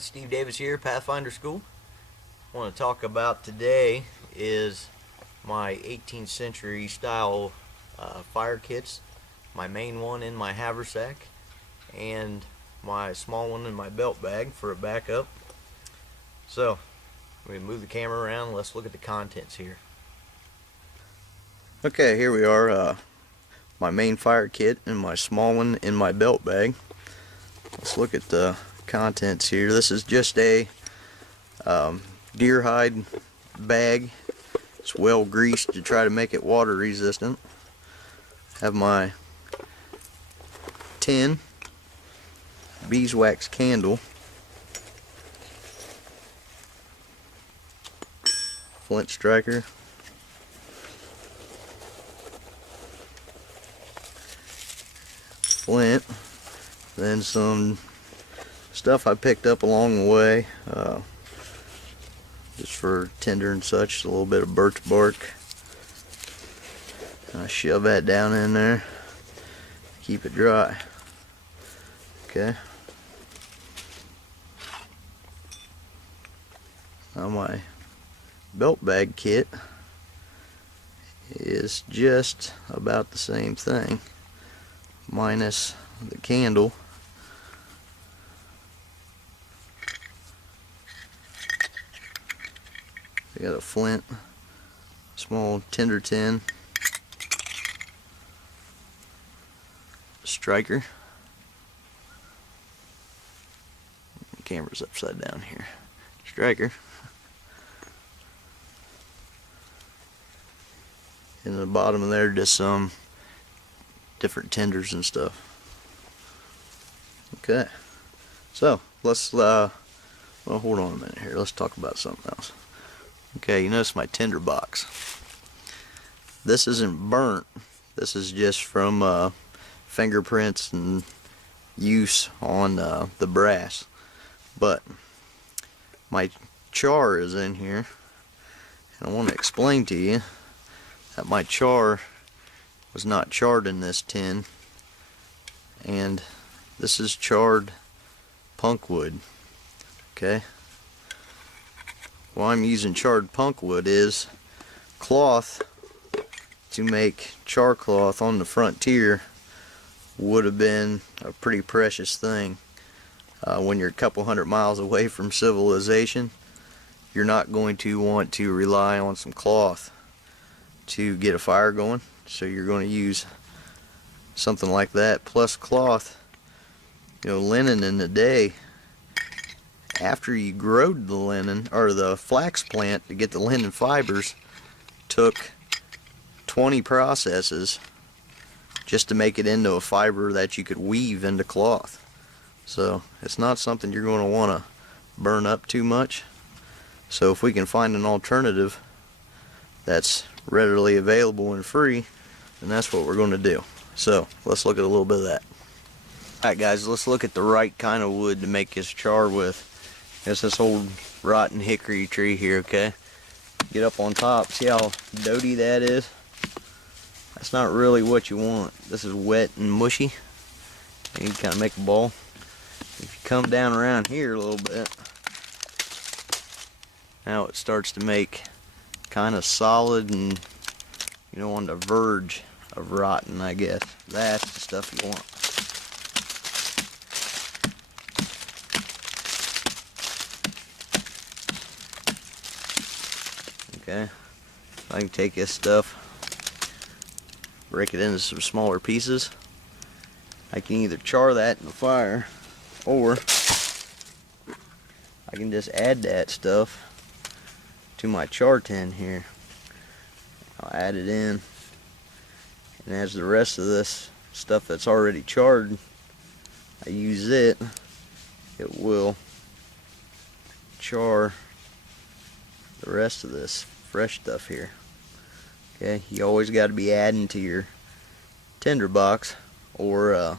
guys, Steve Davis here, Pathfinder School. What I want to talk about today is my 18th century style fire kits, my main one in my haversack and my small one in my belt bag for a backup. So we move the camera around, let's look at the contents here. Okay, here we are, my main fire kit and my small one in my belt bag. Let's look at the contents here. This is just a deer hide bag. It's well greased to try to make it water resistant. Have my tin beeswax candle, flint striker, flint, then some stuff I picked up along the way, just for tinder and such, a little bit of birch bark. I shove that down in there, keep it dry. Okay. Now my belt bag kit is just about the same thing, minus the candle. I got a flint, small tinder tin, striker. The camera's upside down here. Striker. In the bottom of there, just some different tinders and stuff. Okay, so let's well, hold on a minute here. Let's talk about something else. Okay, you notice my tinder box. This isn't burnt. This is just from fingerprints and use on the brass. But my char is in here, and I want to explain to you that my char was not charred in this tin, and this is charred punk wood. Okay. Why I'm using charred punk wood is cloth to make char cloth on the frontier would have been a pretty precious thing. When you're a couple hundred miles away from civilization, you're not going to want to rely on some cloth to get a fire going, so you're going to use something like that. Plus cloth, you know, linen in the day, after you growed the linen or the flax plant to get the linen fibers, took 20 processes just to make it into a fiber that you could weave into cloth. So it's not something you're going to want to burn up too much. So if we can find an alternative that's readily available and free, then that's what we're going to do. So let's look at a little bit of that. Alright guys, let's look at the right kind of wood to make this char with. It's this old rotten hickory tree here, okay? Get up on top, see how doty that is? That's not really what you want. This is wet and mushy. And you kind of make a ball. If you come down around here a little bit, now it starts to make kind of solid and, you know, on the verge of rotten, I guess. That's the stuff you want. Okay, I can take this stuff, break it into some smaller pieces. I can either char that in the fire, or I can just add that stuff to my char tin here. I'll add it in, and as the rest of this stuff that's already charred, I use it, it will char the rest of this fresh stuff here. Okay, you always got to be adding to your tinder box, or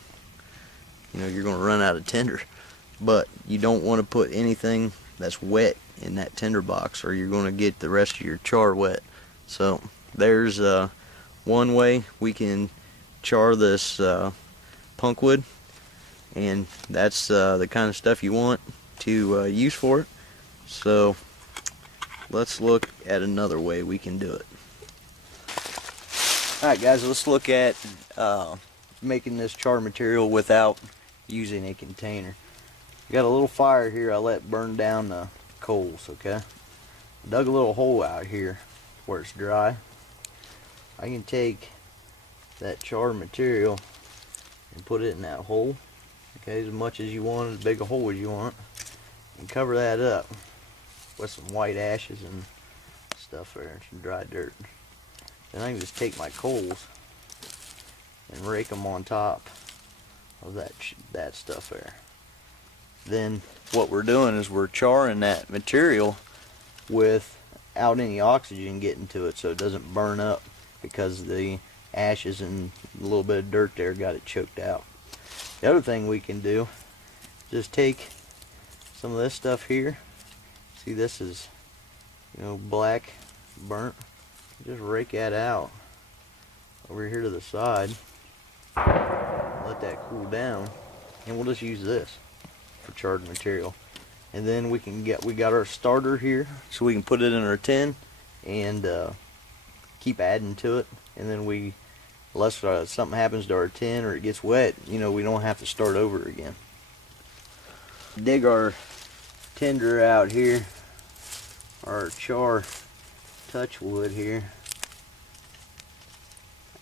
you know, you're going to run out of tinder. But you don't want to put anything that's wet in that tinder box, or you're going to get the rest of your char wet. So there's one way we can char this punk wood, and that's the kind of stuff you want. to use for it. So let's look at another way we can do it. Alright guys, let's look at making this char material without using a container. I got a little fire here I let burn down the coals, okay? Dug a little hole out here where it's dry. I can take that char material and put it in that hole, okay, as much as you want, as big a hole as you want, and cover that up with some white ashes and stuff there, some dry dirt. Then I can just take my coals and rake them on top of that stuff there. Then what we're doing is we're charring that material without any oxygen getting to it, so it doesn't burn up, because the ashes and a little bit of dirt there got it choked out. The other thing we can do is just take some of this stuff here. See, this is, you know, black, burnt. Just rake that out over here to the side. Let that cool down, and we'll just use this for charred material. And then we got our starter here, so we can put it in our tin and keep adding to it. And then unless something happens to our tin or it gets wet, you know, we don't have to start over again. Dig our tinder out here, our char touch wood here,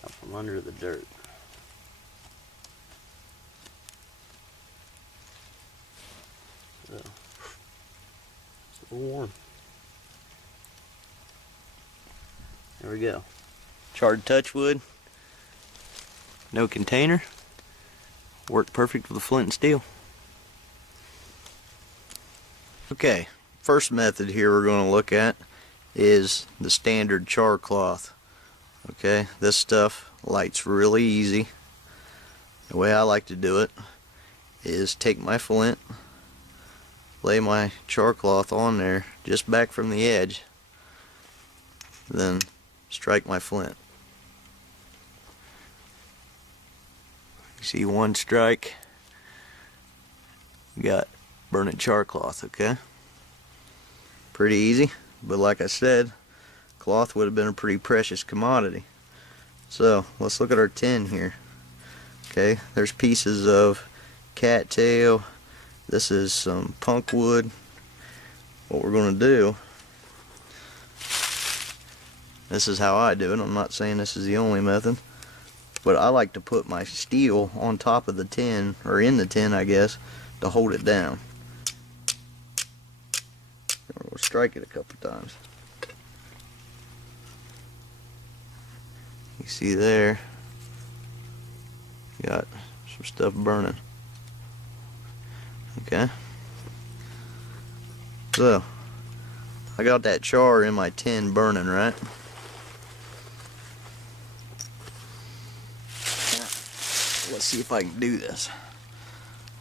out from under the dirt. So, it's warm. There we go. Charred touch wood, no container, worked perfect with the flint and steel. Okay, first method here we're going to look at is the standard char cloth. Okay, this stuff lights really easy. The way I like to do it is take my flint, lay my char cloth on there just back from the edge, then strike my flint. You see one strike, you got burning char cloth, okay? Pretty easy, but like I said, cloth would have been a pretty precious commodity. So let's look at our tin here. Okay, there's pieces of cattail. This is some punk wood. What we're going to do, this is how I do it. I'm not saying this is the only method, but I like to put my steel on top of the tin, or in the tin I guess, to hold it down. We'll strike it a couple times. You see there, got some stuff burning. Okay, so I got that char in my tin burning, right? Now, let's see if I can do this.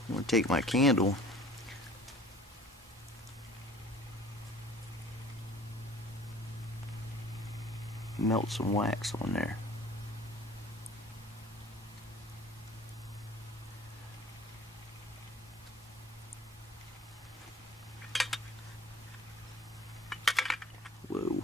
I'm going to take my candle, melt some wax on there. Whoa.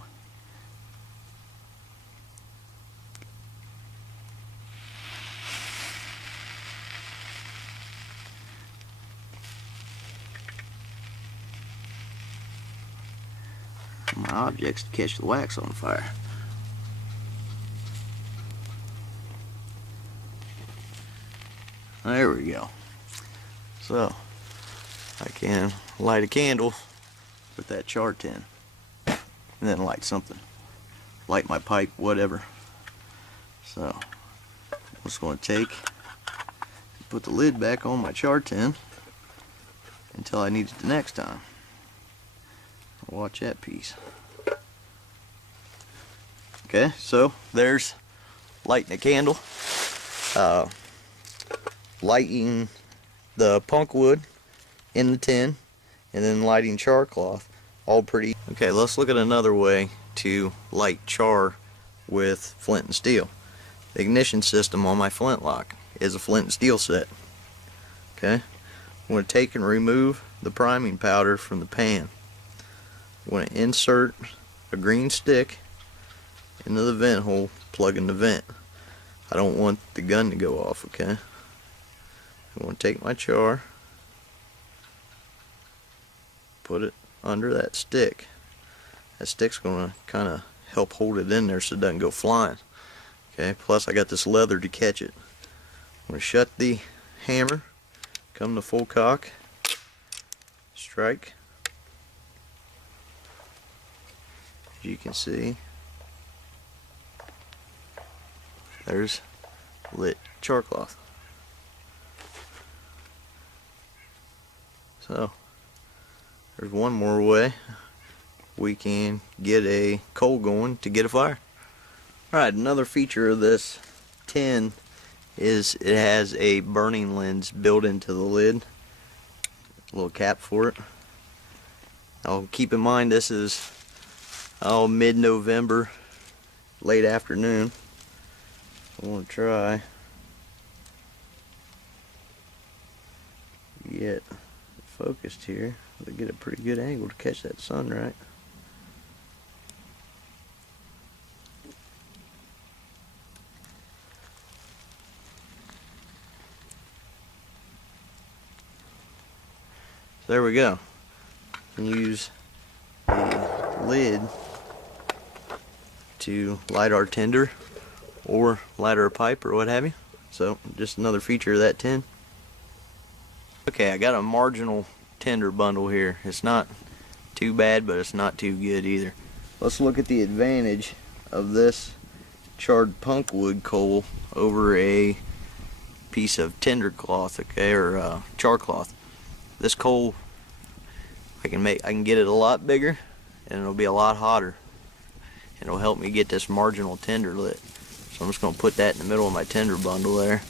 My objects to catch the wax on fire. There we go. So I can light a candle with that char tin, and then light something, light my pipe, whatever. So I'm just going to put the lid back on my char tin until I need it the next time. Watch that piece. Okay, so there's lighting a candle, lighting the punk wood in the tin, and then lighting char cloth. All pretty. Okay, let's look at another way to light char with flint and steel. The ignition system on my flintlock is a flint and steel set. Okay, I'm going to take and remove the priming powder from the pan. I'm going to insert a green stick into the vent hole, plug in the vent. I don't want the gun to go off, okay? I'm going to take my char, put it under that stick. That stick's going to kind of help hold it in there so it doesn't go flying. Okay, plus I got this leather to catch it. I'm going to shut the hammer, come to full cock, strike. As you can see, there's lit char cloth. So there's one more way we can get a coal going to get a fire. Alright, another feature of this tin is it has a burning lens built into the lid. A little cap for it. Now keep in mind this is mid-November, late afternoon. I want to try get focused here to get a pretty good angle to catch that sun right. So there we go. Use the lid to light our tinder or light our pipe or what have you. So just another feature of that tin. Okay, I got a marginal tinder bundle here. It's not too bad, but it's not too good either. Let's look at the advantage of this charred punk wood coal over a piece of tinder cloth, okay, or char cloth. This coal, I can get it a lot bigger, and it'll be a lot hotter, and it'll help me get this marginal tinder lit. So I'm just going to put that in the middle of my tinder bundle there.